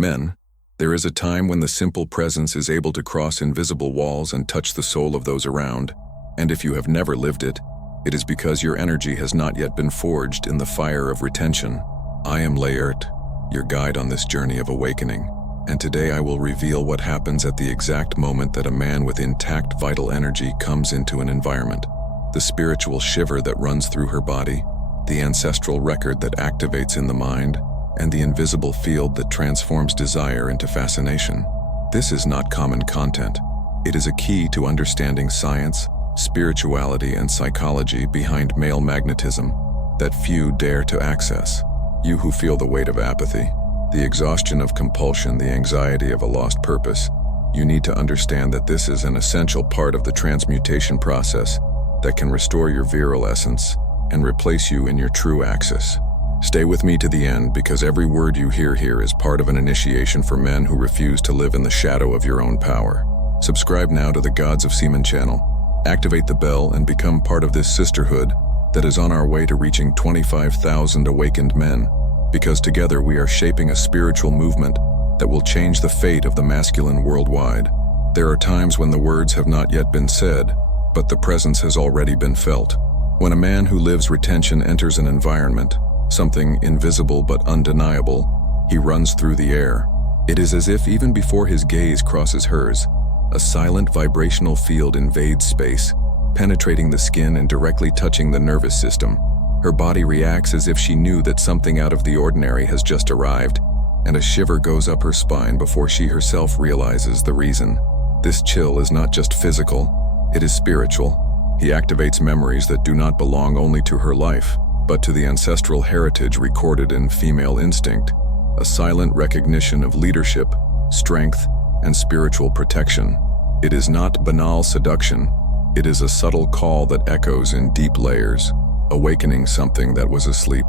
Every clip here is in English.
Men, there is a time when the simple presence is able to cross invisible walls and touch the soul of those around, and if you have never lived it, it is because your energy has not yet been forged in the fire of retention. I am Layert, your guide on this journey of awakening, and today I will reveal what happens at the exact moment that a man with intact vital energy comes into an environment, the spiritual shiver that runs through her body, the ancestral record that activates in the mind, and the invisible field that transforms desire into fascination. This is not common content. It is a key to understanding science, spirituality, and psychology behind male magnetism that few dare to access. You who feel the weight of apathy, the exhaustion of compulsion, the anxiety of a lost purpose, you need to understand that this is an essential part of the transmutation process that can restore your virile essence and replace you in your true axis. Stay with me to the end, because every word you hear here is part of an initiation for men who refuse to live in the shadow of your own power. Subscribe now to the Gods of SEMEN channel. Activate the bell and become part of this sisterhood that is on our way to reaching 25,000 awakened men, because together we are shaping a spiritual movement that will change the fate of the masculine worldwide. There are times when the words have not yet been said, but the presence has already been felt. When a man who lives retention enters an environment, something invisible but undeniable, he runs through the air. It is as if even before his gaze crosses hers, a silent vibrational field invades space, penetrating the skin and directly touching the nervous system. Her body reacts as if she knew that something out of the ordinary has just arrived, and a shiver goes up her spine before she herself realizes the reason. This chill is not just physical, it is spiritual. He activates memories that do not belong only to her life, but to the ancestral heritage recorded in female instinct, a silent recognition of leadership, strength, and spiritual protection. It is not banal seduction, it is a subtle call that echoes in deep layers, awakening something that was asleep.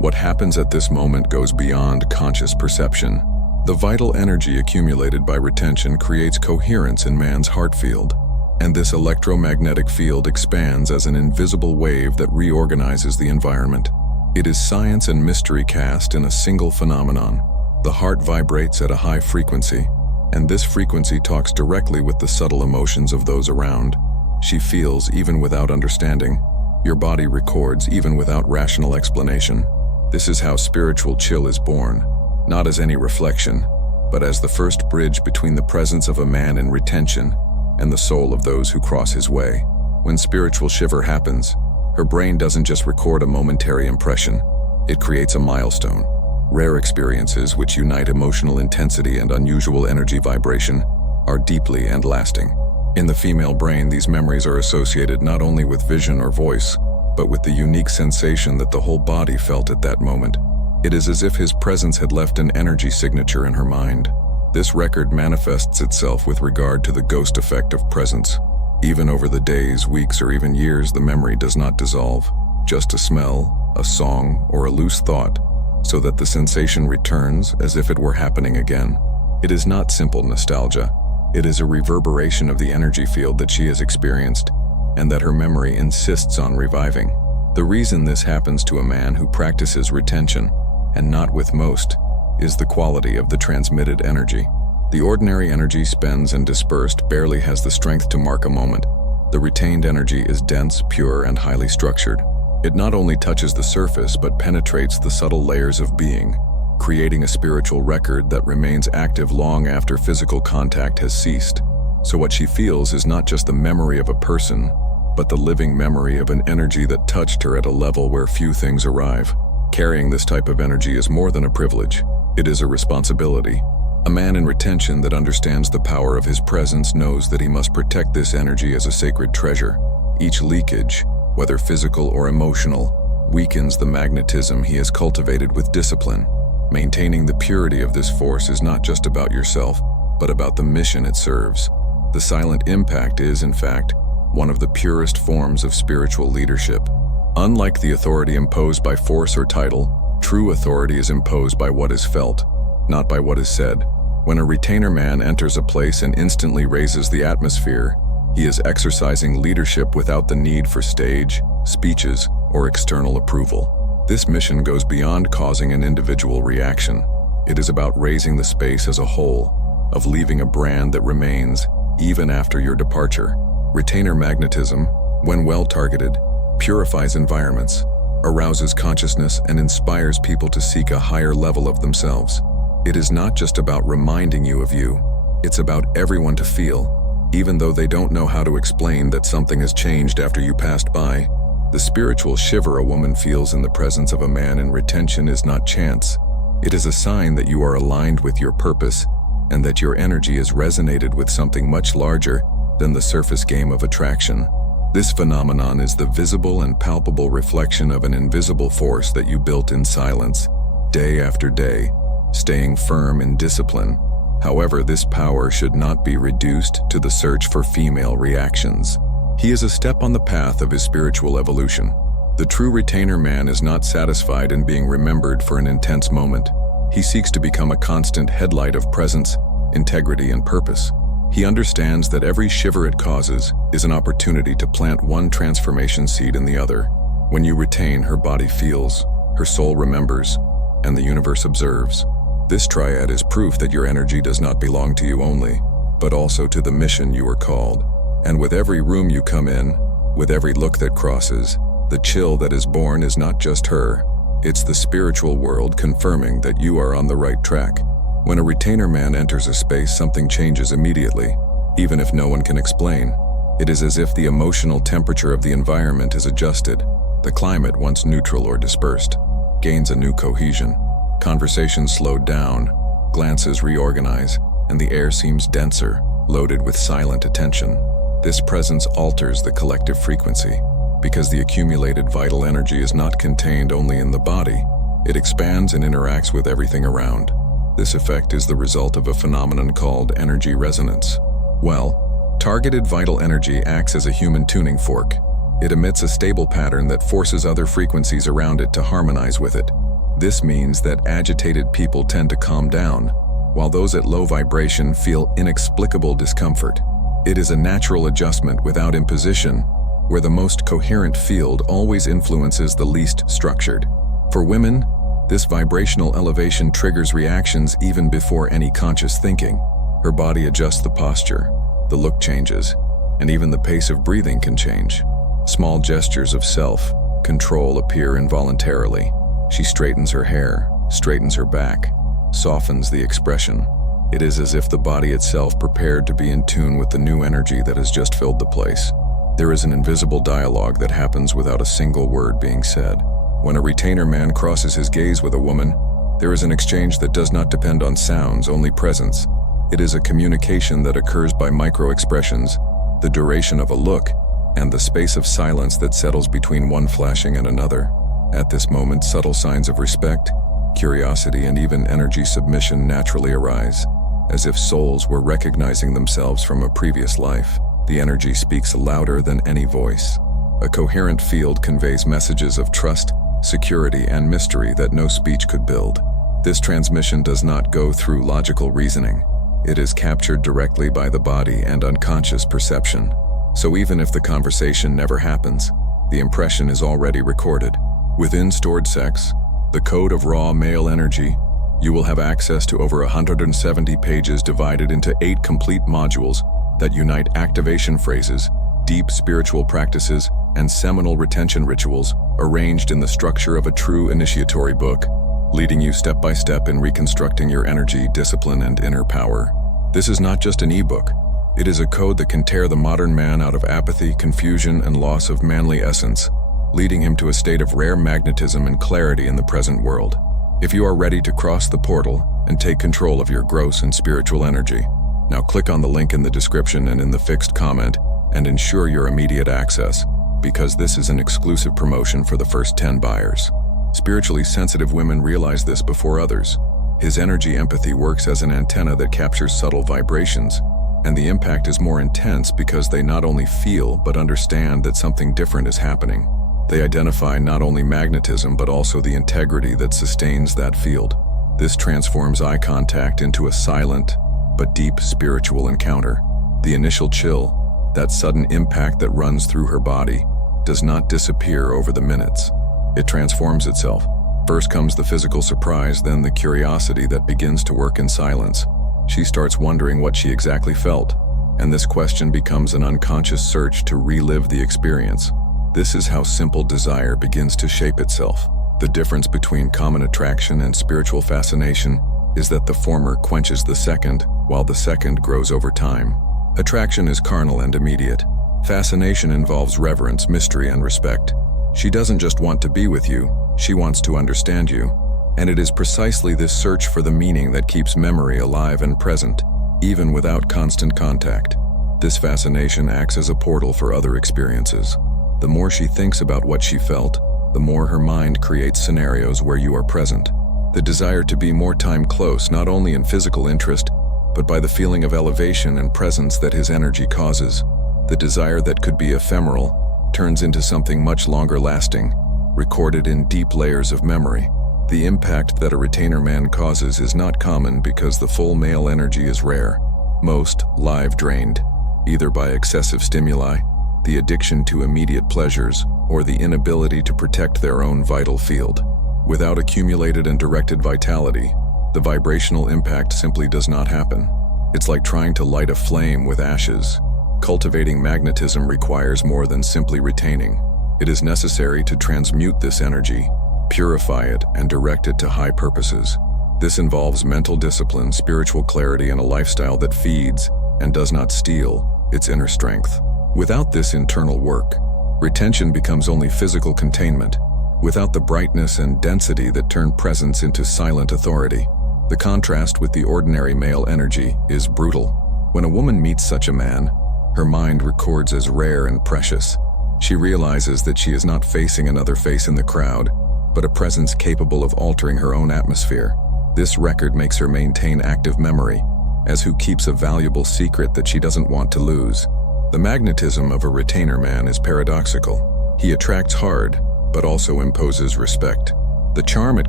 What happens at this moment goes beyond conscious perception. The vital energy accumulated by retention creates coherence in man's heart field, and this electromagnetic field expands as an invisible wave that reorganizes the environment. It is science and mystery cast in a single phenomenon. The heart vibrates at a high frequency, and this frequency talks directly with the subtle emotions of those around. She feels even without understanding. Your body records even without rational explanation. This is how spiritual chill is born, not as any reflection, but as the first bridge between the presence of a man in retention and the soul of those who cross his way. When spiritual shiver happens, her brain doesn't just record a momentary impression, it creates a milestone. Rare experiences which unite emotional intensity and unusual energy vibration are deeply and lasting. In the female brain, these memories are associated not only with vision or voice, but with the unique sensation that the whole body felt at that moment. It is as if his presence had left an energy signature in her mind. This record manifests itself with regard to the ghost effect of presence. Even over the days, weeks, or even years, the memory does not dissolve. Just a smell, a song, or a loose thought, so that the sensation returns as if it were happening again. It is not simple nostalgia. It is a reverberation of the energy field that she has experienced, and that her memory insists on reviving. The reason this happens to a man who practices retention, and not with most, is the quality of the transmitted energy. The ordinary energy spends and dispersed barely has the strength to mark a moment. The retained energy is dense, pure, and highly structured. It not only touches the surface but penetrates the subtle layers of being, creating a spiritual record that remains active long after physical contact has ceased. So what she feels is not just the memory of a person, but the living memory of an energy that touched her at a level where few things arrive. Carrying this type of energy is more than a privilege. It is a responsibility. A man in retention that understands the power of his presence knows that he must protect this energy as a sacred treasure. Each leakage, whether physical or emotional, weakens the magnetism he has cultivated with discipline. Maintaining the purity of this force is not just about yourself, but about the mission it serves. The silent impact is, in fact, one of the purest forms of spiritual leadership. Unlike the authority imposed by force or title, true authority is imposed by what is felt, not by what is said. When a retainer man enters a place and instantly raises the atmosphere, he is exercising leadership without the need for stage, speeches, or external approval. This mission goes beyond causing an individual reaction. It is about raising the space as a whole, of leaving a brand that remains even after your departure. Retainer magnetism, when well targeted, purifies environments, arouses consciousness, and inspires people to seek a higher level of themselves. It is not just about reminding you of you, it's about everyone to feel, even though they don't know how to explain that something has changed after you passed by. The spiritual shiver a woman feels in the presence of a man in retention is not chance. It is a sign that you are aligned with your purpose and that your energy has resonated with something much larger than the surface game of attraction. This phenomenon is the visible and palpable reflection of an invisible force that you built in silence, day after day, staying firm in discipline. However, this power should not be reduced to the search for female reactions. He is a step on the path of his spiritual evolution. The true retainer man is not satisfied in being remembered for an intense moment. He seeks to become a constant headlight of presence, integrity, and purpose. He understands that every shiver it causes is an opportunity to plant one transformation seed in the other. When you retain, her body feels, her soul remembers, and the universe observes. This triad is proof that your energy does not belong to you only, but also to the mission you were called. And with every room you come in, with every look that crosses, the chill that is born is not just her, it's the spiritual world confirming that you are on the right track. When a retainer man enters a space, something changes immediately, even if no one can explain. It is as if the emotional temperature of the environment is adjusted. The climate, once neutral or dispersed, gains a new cohesion. Conversations slow down, glances reorganize, and the air seems denser, loaded with silent attention. This presence alters the collective frequency, because the accumulated vital energy is not contained only in the body. It expands and interacts with everything around. This effect is the result of a phenomenon called energy resonance. Well, targeted vital energy acts as a human tuning fork. It emits a stable pattern that forces other frequencies around it to harmonize with it. This means that agitated people tend to calm down, while those at low vibration feel inexplicable discomfort. It is a natural adjustment without imposition, where the most coherent field always influences the least structured. For women, this vibrational elevation triggers reactions even before any conscious thinking. Her body adjusts the posture, the look changes, and even the pace of breathing can change. Small gestures of self-control appear involuntarily. She straightens her hair, straightens her back, softens the expression. It is as if the body itself prepared to be in tune with the new energy that has just filled the place. There is an invisible dialogue that happens without a single word being said. When a retainer man crosses his gaze with a woman, there is an exchange that does not depend on sounds, only presence. It is a communication that occurs by micro-expressions, the duration of a look, and the space of silence that settles between one flashing and another. At this moment, subtle signs of respect, curiosity, and even energy submission naturally arise, as if souls were recognizing themselves from a previous life. The energy speaks louder than any voice. A coherent field conveys messages of trust, security, and mystery that no speech could build. This transmission does not go through logical reasoning. It is captured directly by the body and unconscious perception. So even if the conversation never happens, the impression is already recorded. Within stored sex, the code of raw male energy, you will have access to over 170 pages divided into 8 complete modules that unite activation phrases, deep spiritual practices, and seminal retention rituals arranged in the structure of a true initiatory book, leading you step by step in reconstructing your energy, discipline, and inner power. This is not just an ebook. It is a code that can tear the modern man out of apathy, confusion, and loss of manly essence, leading him to a state of rare magnetism and clarity in the present world. If you are ready to cross the portal and take control of your gross and spiritual energy, now click on the link in the description and in the fixed comment and ensure your immediate access, because this is an exclusive promotion for the first 10 buyers. Spiritually sensitive women realize this before others. His energy empathy works as an antenna that captures subtle vibrations, and the impact is more intense because they not only feel but understand that something different is happening. They identify not only magnetism but also the integrity that sustains that field. This transforms eye contact into a silent but deep spiritual encounter. The initial chill, that sudden impact that runs through her body, does not disappear over the minutes. It transforms itself, First comes the physical surprise, then the curiosity that begins to work in silence. She starts wondering what she exactly felt, and this question becomes an unconscious search to relive the experience. This is how simple desire begins to shape itself. The difference between common attraction and spiritual fascination is that the former quenches the second, while the second grows over time. Attraction is carnal and immediate. Fascination involves reverence, mystery, and respect. She doesn't just want to be with you, she wants to understand you. And it is precisely this search for the meaning that keeps memory alive and present, even without constant contact. This fascination acts as a portal for other experiences. The more she thinks about what she felt, the more her mind creates scenarios where you are present. The desire to be more time close, not only in physical interest, but by the feeling of elevation and presence that his energy causes. The desire that could be ephemeral turns into something much longer lasting, recorded in deep layers of memory. The impact that a retainer man causes is not common because the full male energy is rare. Most live drained, either by excessive stimuli, the addiction to immediate pleasures, or the inability to protect their own vital field. Without accumulated and directed vitality, the vibrational impact simply does not happen. It's like trying to light a flame with ashes. Cultivating magnetism requires more than simply retaining. It is necessary to transmute this energy, purify it, and direct it to high purposes. This involves mental discipline, spiritual clarity, and a lifestyle that feeds, and does not steal, its inner strength. Without this internal work, retention becomes only physical containment. Without the brightness and density that turn presence into silent authority, the contrast with the ordinary male energy is brutal. When a woman meets such a man, her mind records as rare and precious. She realizes that she is not facing another face in the crowd, but a presence capable of altering her own atmosphere. This record makes her maintain active memory, as who keeps a valuable secret that she doesn't want to lose. The magnetism of a retainer man is paradoxical. He attracts hard, but also imposes respect. The charm it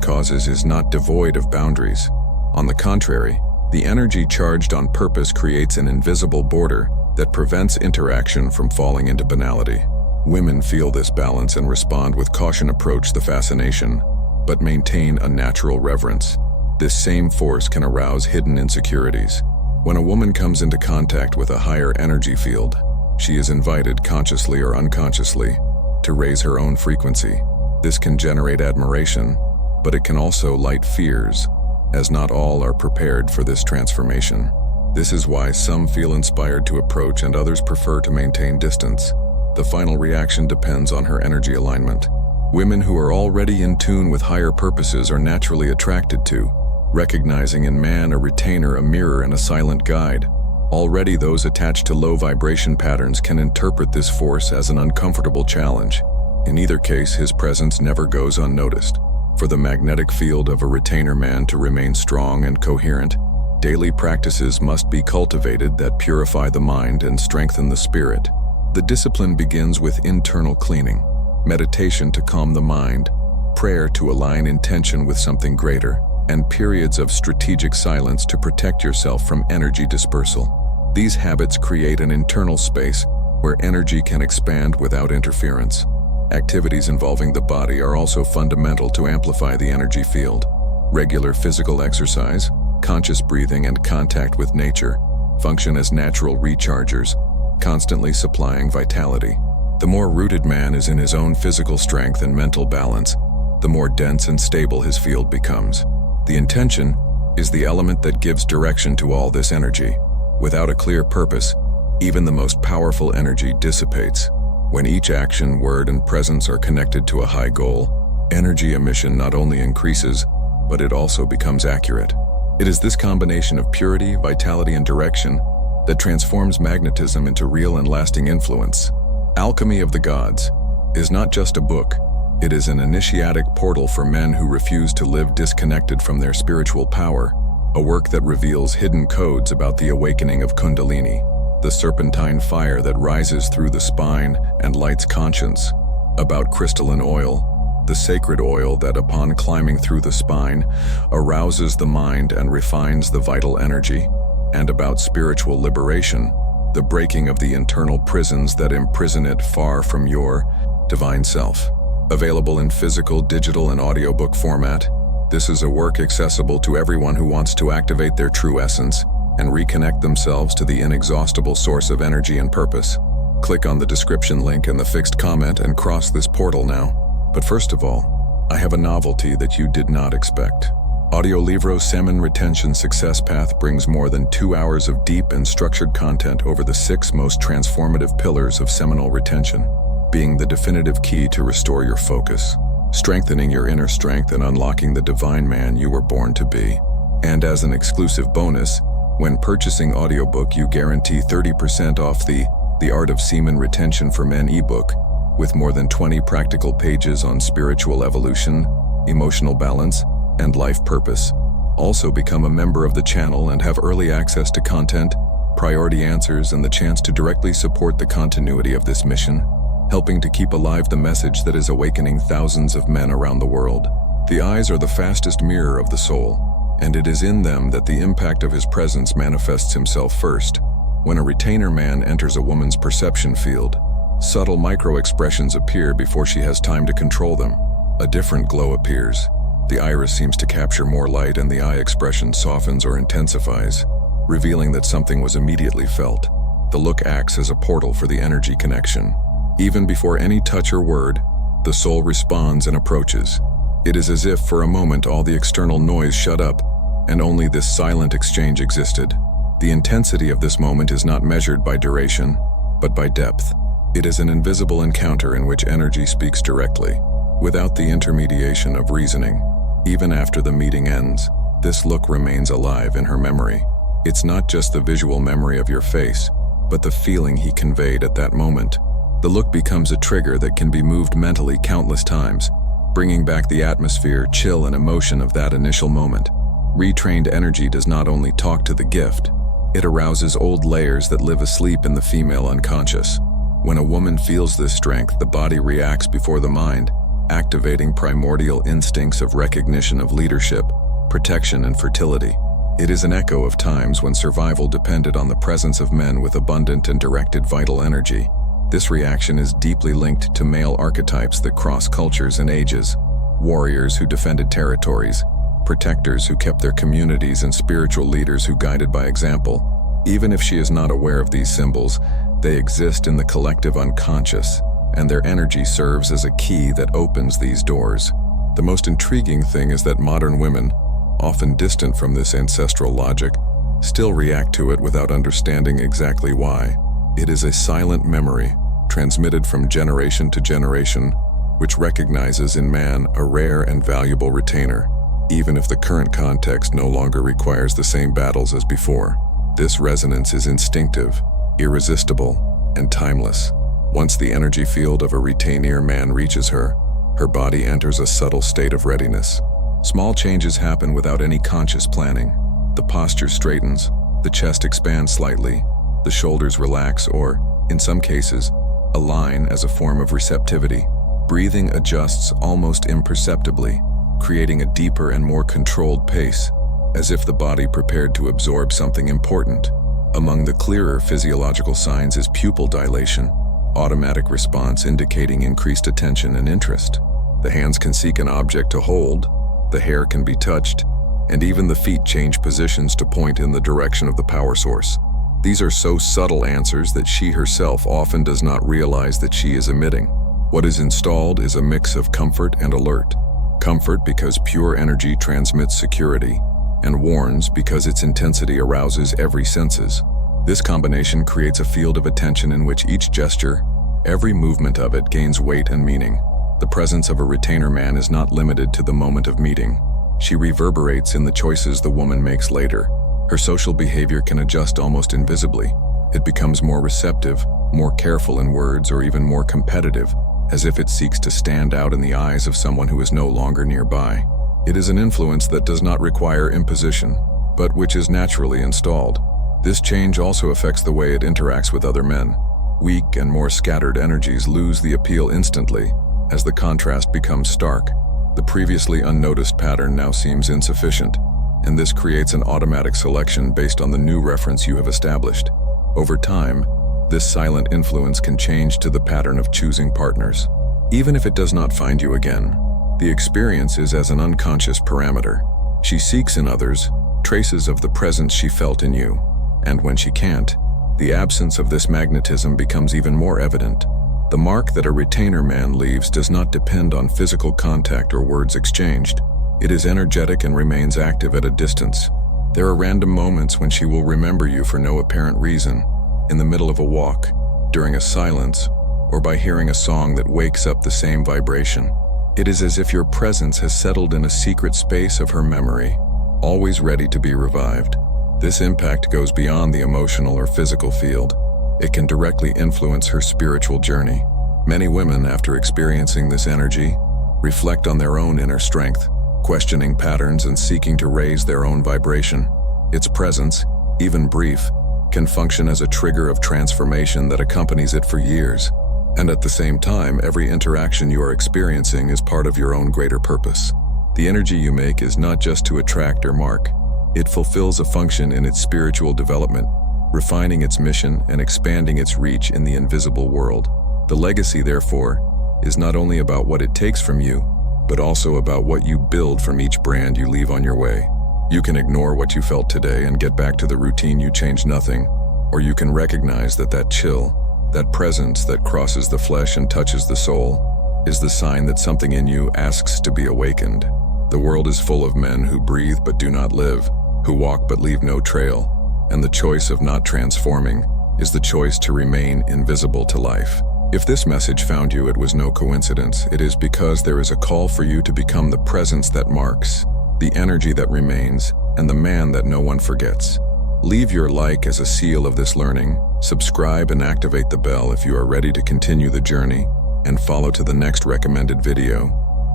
causes is not devoid of boundaries. On the contrary, the energy charged on purpose creates an invisible border that prevents interaction from falling into banality. Women feel this balance and respond with caution, approach the fascination, but maintain a natural reverence. This same force can arouse hidden insecurities. When a woman comes into contact with a higher energy field, she is invited, consciously or unconsciously, to raise her own frequency. This can generate admiration, but it can also light fears, as not all are prepared for this transformation. This is why some feel inspired to approach and others prefer to maintain distance. The final reaction depends on her energy alignment. Women who are already in tune with higher purposes are naturally attracted to, recognizing in man a retainer, a mirror, and a silent guide. Already those attached to low vibration patterns can interpret this force as an uncomfortable challenge. In either case, his presence never goes unnoticed. For the magnetic field of a retainer man to remain strong and coherent, daily practices must be cultivated that purify the mind and strengthen the spirit. The discipline begins with internal cleaning, meditation to calm the mind, prayer to align intention with something greater, and periods of strategic silence to protect yourself from energy dispersal. These habits create an internal space where energy can expand without interference. Activities involving the body are also fundamental to amplify the energy field. Regular physical exercise, conscious breathing, and contact with nature function as natural rechargers, constantly supplying vitality. The more rooted man is in his own physical strength and mental balance, the more dense and stable his field becomes. The intention is the element that gives direction to all this energy. Without a clear purpose, even the most powerful energy dissipates. When each action, word, and presence are connected to a high goal, energy emission not only increases, but it also becomes accurate. It is this combination of purity, vitality, and direction that transforms magnetism into real and lasting influence. Alchemy of the Gods is not just a book. It is an initiatic portal for men who refuse to live disconnected from their spiritual power, a work that reveals hidden codes about the awakening of Kundalini, the serpentine fire that rises through the spine and lights conscience, about crystalline oil, the sacred oil that upon climbing through the spine arouses the mind and refines the vital energy, and about spiritual liberation, the breaking of the internal prisons that imprison it far from your divine self. Available in physical, digital, and audiobook format, this is a work accessible to everyone who wants to activate their true essence and reconnect themselves to the inexhaustible source of energy and purpose. Click on the description link in the fixed comment and cross this portal now. But first of all, I have a novelty that you did not expect. Audiolibro SEMEN Retention Success Path brings more than 2 hours of deep and structured content over the 6 most transformative pillars of seminal retention, being the definitive key to restore your focus, strengthening your inner strength and unlocking the divine man you were born to be. And as an exclusive bonus, when purchasing audiobook, you guarantee 30% off the Art of Semen Retention for Men ebook, with more than 20 practical pages on spiritual evolution, emotional balance, and life purpose. Also become a member of the channel and have early access to content, priority answers, and the chance to directly support the continuity of this mission, helping to keep alive the message that is awakening thousands of men around the world. The eyes are the fastest mirror of the soul, and it is in them that the impact of his presence manifests himself first. When a retainer man enters a woman's perception field, subtle micro-expressions appear before she has time to control them. A different glow appears. The iris seems to capture more light and the eye expression softens or intensifies, revealing that something was immediately felt. The look acts as a portal for the energy connection. Even before any touch or word, the soul responds and approaches. It is as if for a moment all the external noise shut up, and only this silent exchange existed. The intensity of this moment is not measured by duration, but by depth. It is an invisible encounter in which energy speaks directly, without the intermediation of reasoning. Even after the meeting ends, this look remains alive in her memory. It's not just the visual memory of your face, but the feeling he conveyed at that moment. The look becomes a trigger that can be moved mentally countless times, bringing back the atmosphere, chill, and emotion of that initial moment. Retrained energy does not only talk to the gift, it arouses old layers that live asleep in the female unconscious. When a woman feels this strength, the body reacts before the mind, activating primordial instincts of recognition of leadership, protection, and fertility. It is an echo of times when survival depended on the presence of men with abundant and directed vital energy. This reaction is deeply linked to male archetypes that cross cultures and ages: warriors who defended territories, protectors who kept their communities, and spiritual leaders who guided by example. Even if she is not aware of these symbols, they exist in the collective unconscious, and their energy serves as a key that opens these doors. The most intriguing thing is that modern women, often distant from this ancestral logic, still react to it without understanding exactly why. It is a silent memory, transmitted from generation to generation, which recognizes in man a rare and valuable retainer, even if the current context no longer requires the same battles as before. This resonance is instinctive, irresistible, and timeless. Once the energy field of a retainer man reaches her, her body enters a subtle state of readiness. Small changes happen without any conscious planning. The posture straightens, the chest expands slightly, the shoulders relax or, in some cases, align as a form of receptivity. Breathing adjusts almost imperceptibly, creating a deeper and more controlled pace, as if the body prepared to absorb something important. Among the clearer physiological signs is pupil dilation, automatic response indicating increased attention and interest. The hands can seek an object to hold, the hair can be touched, and even the feet change positions to point in the direction of the power source. These are so subtle answers that she herself often does not realize that she is emitting. What is installed is a mix of comfort and alert. Comfort because pure energy transmits security, and warns because its intensity arouses every senses. This combination creates a field of attention in which each gesture, every movement of it, gains weight and meaning. The presence of a retainer man is not limited to the moment of meeting. She reverberates in the choices the woman makes later. Her social behavior can adjust almost invisibly. It becomes more receptive, more careful in words, or even more competitive, as if it seeks to stand out in the eyes of someone who is no longer nearby. It is an influence that does not require imposition, but which is naturally installed. This change also affects the way it interacts with other men. Weak and more scattered energies lose the appeal instantly, as the contrast becomes stark. The previously unnoticed pattern now seems insufficient, and this creates an automatic selection based on the new reference you have established. Over time, this silent influence can change to the pattern of choosing partners. Even if it does not find you again, the experience is as an unconscious parameter. She seeks in others traces of the presence she felt in you, and when she can't, the absence of this magnetism becomes even more evident. The mark that a retainer man leaves does not depend on physical contact or words exchanged. It is energetic and remains active at a distance. There are random moments when she will remember you for no apparent reason, in the middle of a walk, during a silence, or by hearing a song that wakes up the same vibration. It is as if your presence has settled in a secret space of her memory, always ready to be revived. This impact goes beyond the emotional or physical field. It can directly influence her spiritual journey. Many women, after experiencing this energy, reflect on their own inner strength, questioning patterns and seeking to raise their own vibration. Its presence, even brief, can function as a trigger of transformation that accompanies it for years. And at the same time, every interaction you are experiencing is part of your own greater purpose. The energy you make is not just to attract or mark. It fulfills a function in its spiritual development, refining its mission and expanding its reach in the invisible world. The legacy, therefore, is not only about what it takes from you, but also about what you build from each brand you leave on your way. You can ignore what you felt today and get back to the routine you change nothing, or you can recognize that chill, that presence that crosses the flesh and touches the soul, is the sign that something in you asks to be awakened. The world is full of men who breathe but do not live, who walk but leave no trail, and the choice of not transforming is the choice to remain invisible to life. If this message found you, it was no coincidence. It is because there is a call for you to become the presence that marks, the energy that remains, and the man that no one forgets. Leave your like as a seal of this learning, subscribe and activate the bell if you are ready to continue the journey, and follow to the next recommended video,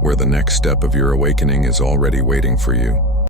where the next step of your awakening is already waiting for you.